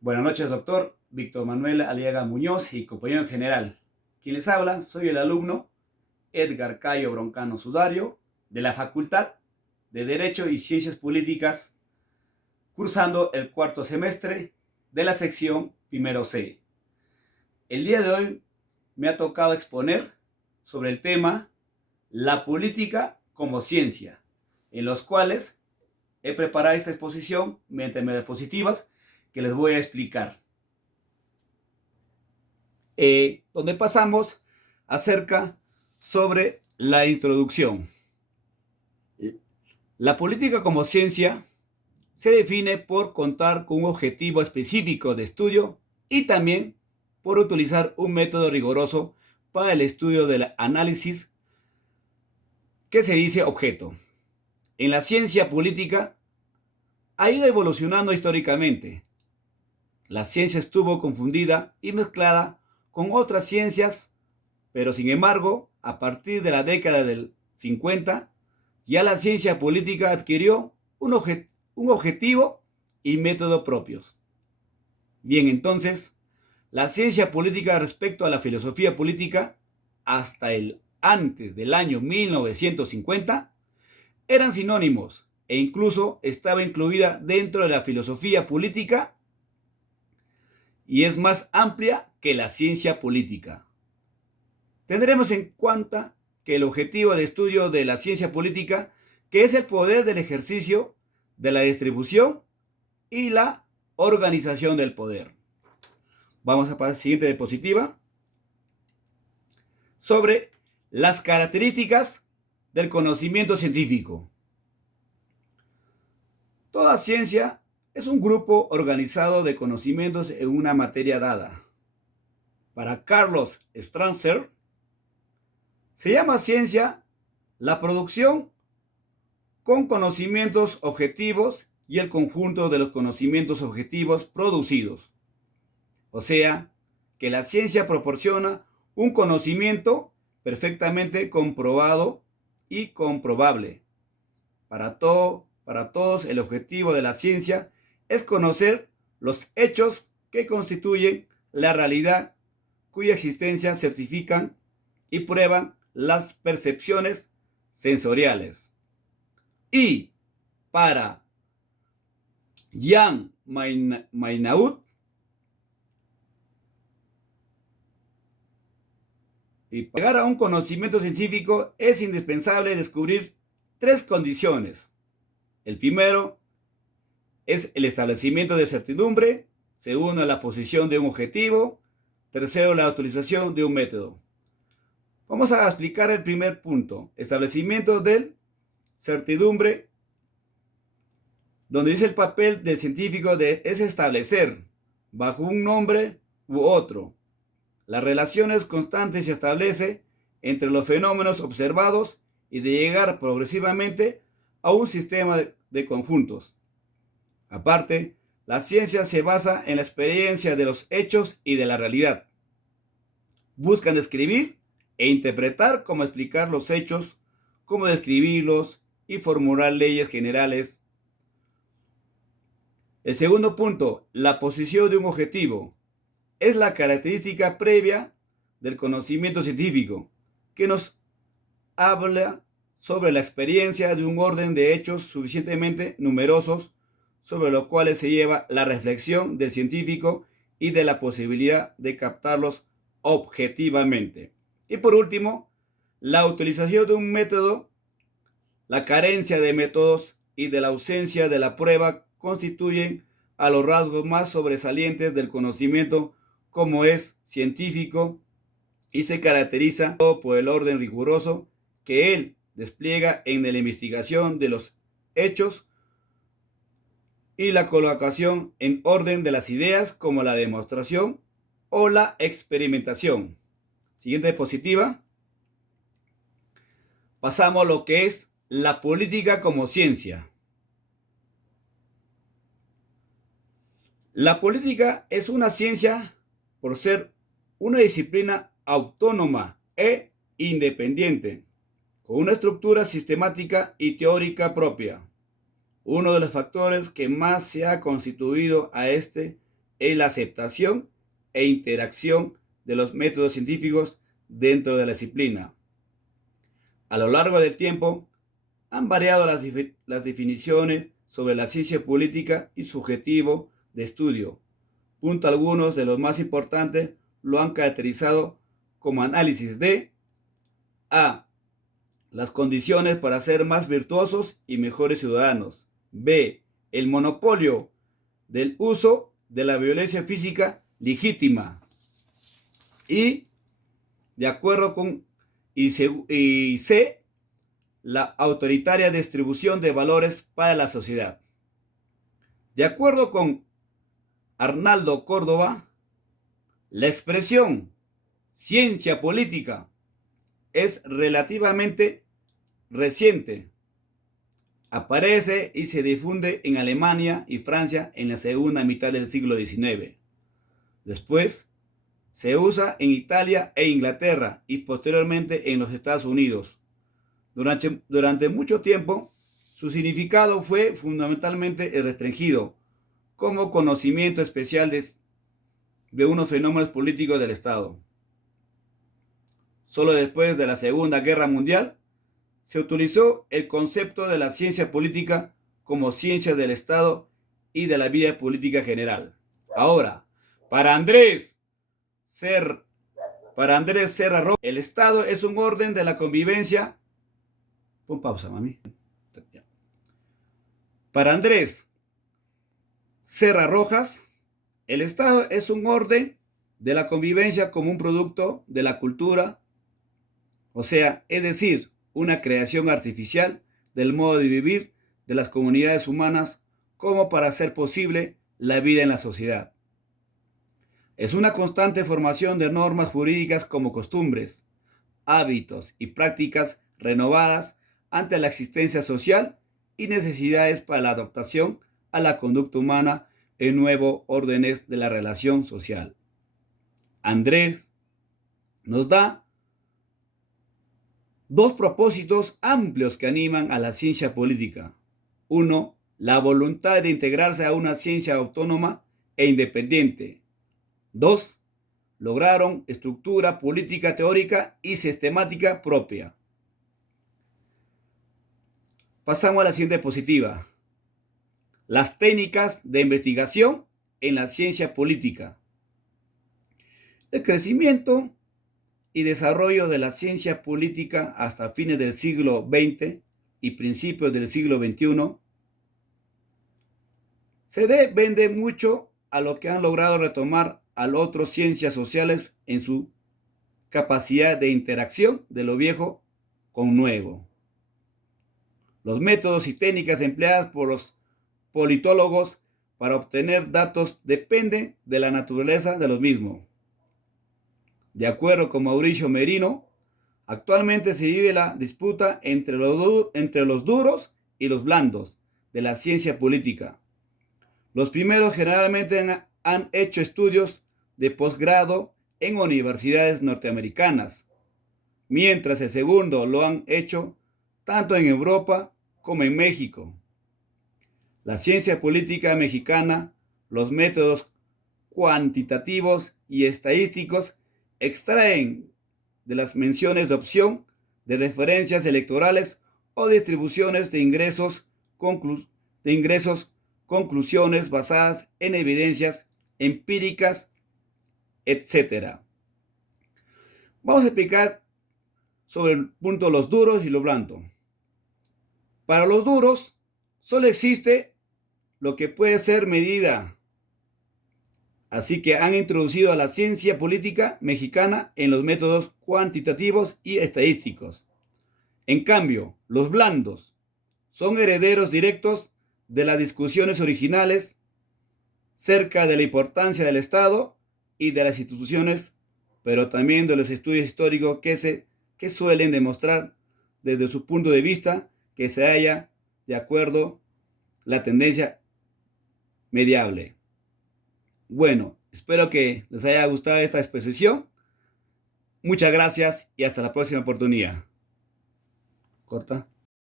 Buenas noches, doctor Víctor Manuel Aliaga Muñoz y compañero en general. Quien les habla, soy el alumno Edgar Cayo Broncano Sudario de la Facultad de Derecho y Ciencias Políticas, cursando el cuarto semestre de la sección primero C. El día de hoy me ha tocado exponer sobre el tema la política como ciencia, en los cuales he preparado esta exposición mediante diapositivas que les voy a explicar. Donde pasamos acerca sobre la introducción. La política como ciencia se define por contar con un objetivo específico de estudio y también por utilizar un método riguroso para el estudio del análisis que se dice objeto. En la ciencia política ha ido evolucionando históricamente. La ciencia estuvo confundida y mezclada con otras ciencias, pero sin embargo, a partir de la década del 50, ya la ciencia política adquirió un objetivo y método propios. Bien, entonces, la ciencia política respecto a la filosofía política, hasta el antes del año 1950, eran sinónimos e incluso estaba incluida dentro de la filosofía política y es más amplia que la ciencia política. Tendremos en cuenta que el objetivo de estudio de la ciencia política, que es el poder del ejercicio, de la distribución y la organización del poder. Vamos a pasar a la siguiente diapositiva. Sobre las características del conocimiento científico. Toda ciencia es un grupo organizado de conocimientos en una materia dada. Para Carlos Strasser, se llama ciencia la producción con conocimientos objetivos y el conjunto de los conocimientos objetivos producidos. O sea, que la ciencia proporciona un conocimiento perfectamente comprobado y comprobable. Para todos, el objetivo de la ciencia es conocer los hechos que constituyen la realidad, cuya existencia certifican y prueban las percepciones sensoriales. Y para Jean Maynaud, y para llegar a un conocimiento científico es indispensable descubrir tres condiciones. El primero es el establecimiento de certidumbre, segundo, la posición de un objetivo, tercero, la utilización de un método. Vamos a explicar el primer punto, establecimiento de certidumbre, donde dice el papel del científico es establecer, bajo un nombre u otro, las relaciones constantes se establece entre los fenómenos observados y de llegar progresivamente a un sistema de conjuntos. Aparte, la ciencia se basa en la experiencia de los hechos y de la realidad. Buscan describir e interpretar cómo explicar los hechos, cómo describirlos y formular leyes generales. El segundo punto, la posición de un objetivo, es la característica previa del conocimiento científico que nos habla sobre la experiencia de un orden de hechos suficientemente numerosos sobre los cuales se lleva la reflexión del científico y de la posibilidad de captarlos objetivamente. Y por último, la utilización de un método, la carencia de métodos y de la ausencia de la prueba constituyen a los rasgos más sobresalientes del conocimiento como es científico y se caracteriza por el orden riguroso que él despliega en la investigación de los hechos y la colocación en orden de las ideas como la demostración o la experimentación. Siguiente diapositiva. Pasamos a lo que es la política como ciencia. La política es una ciencia por ser una disciplina autónoma e independiente, con una estructura sistemática y teórica propia. Uno de los factores que más se ha constituido a este es la aceptación e interacción de los métodos científicos dentro de la disciplina. A lo largo del tiempo, han variado las definiciones sobre la ciencia política y su objetivo de estudio. Algunos de los más importantes lo han caracterizado como análisis de A. Las condiciones para ser más virtuosos y mejores ciudadanos. B. El monopolio del uso de la violencia física legítima. Y, de acuerdo con C. La autoritaria distribución de valores para la sociedad. De acuerdo con Arnaldo Córdoba, la expresión ciencia política es relativamente reciente. Aparece y se difunde en Alemania y Francia en la segunda mitad del siglo XIX. Después, se usa en Italia e Inglaterra y posteriormente en los Estados Unidos. Durante mucho tiempo, su significado fue fundamentalmente restringido como conocimiento especial de unos fenómenos políticos del Estado. Solo después de la Segunda Guerra Mundial se utilizó el concepto de la ciencia política como ciencia del Estado y de la vida política general. Ahora, para Andrés Serra Rojas, el Estado es un orden de la convivencia. Pon pausa, mami. Para Andrés Serra Rojas, el Estado es un orden de la convivencia como un producto de la cultura, es decir, una creación artificial del modo de vivir de las comunidades humanas como para hacer posible la vida en la sociedad. Es una constante formación de normas jurídicas como costumbres, hábitos y prácticas renovadas ante la existencia social y necesidades para la adaptación a la conducta humana en nuevos órdenes de la relación social. Andrés nos da dos propósitos amplios que animan a la ciencia política. 1. La voluntad de integrarse a una ciencia autónoma e independiente. 2. Lograron estructura política teórica y sistemática propia. Pasamos a la siguiente diapositiva. Las técnicas de investigación en la ciencia política. El crecimiento y desarrollo de la ciencia política hasta fines del siglo XX y principios del siglo XXI se debe mucho a lo que han logrado retomar a otras ciencias sociales en su capacidad de interacción de lo viejo con nuevo. Los métodos y técnicas empleadas por los politólogos para obtener datos dependen de la naturaleza de los mismos. De acuerdo con Mauricio Merino, actualmente se vive la disputa entre los duros y los blandos de la ciencia política. Los primeros generalmente han hecho estudios de posgrado en universidades norteamericanas, mientras el segundo lo han hecho tanto en Europa como en México. La ciencia política mexicana, los métodos cuantitativos y estadísticos extraen de las menciones de opción de referencias electorales o distribuciones de ingresos, conclusiones basadas en evidencias empíricas, etc. Vamos a explicar sobre el punto de los duros y los blandos. Para los duros, solo existe lo que puede ser medida. Así que han introducido a la ciencia política mexicana en los métodos cuantitativos y estadísticos. En cambio, los blandos son herederos directos de las discusiones originales cerca de la importancia del Estado y de las instituciones, pero también de los estudios históricos que suelen demostrar desde su punto de vista que se halla de acuerdo la tendencia mediable. Bueno, espero que les haya gustado esta exposición. Muchas gracias y hasta la próxima oportunidad. Corta.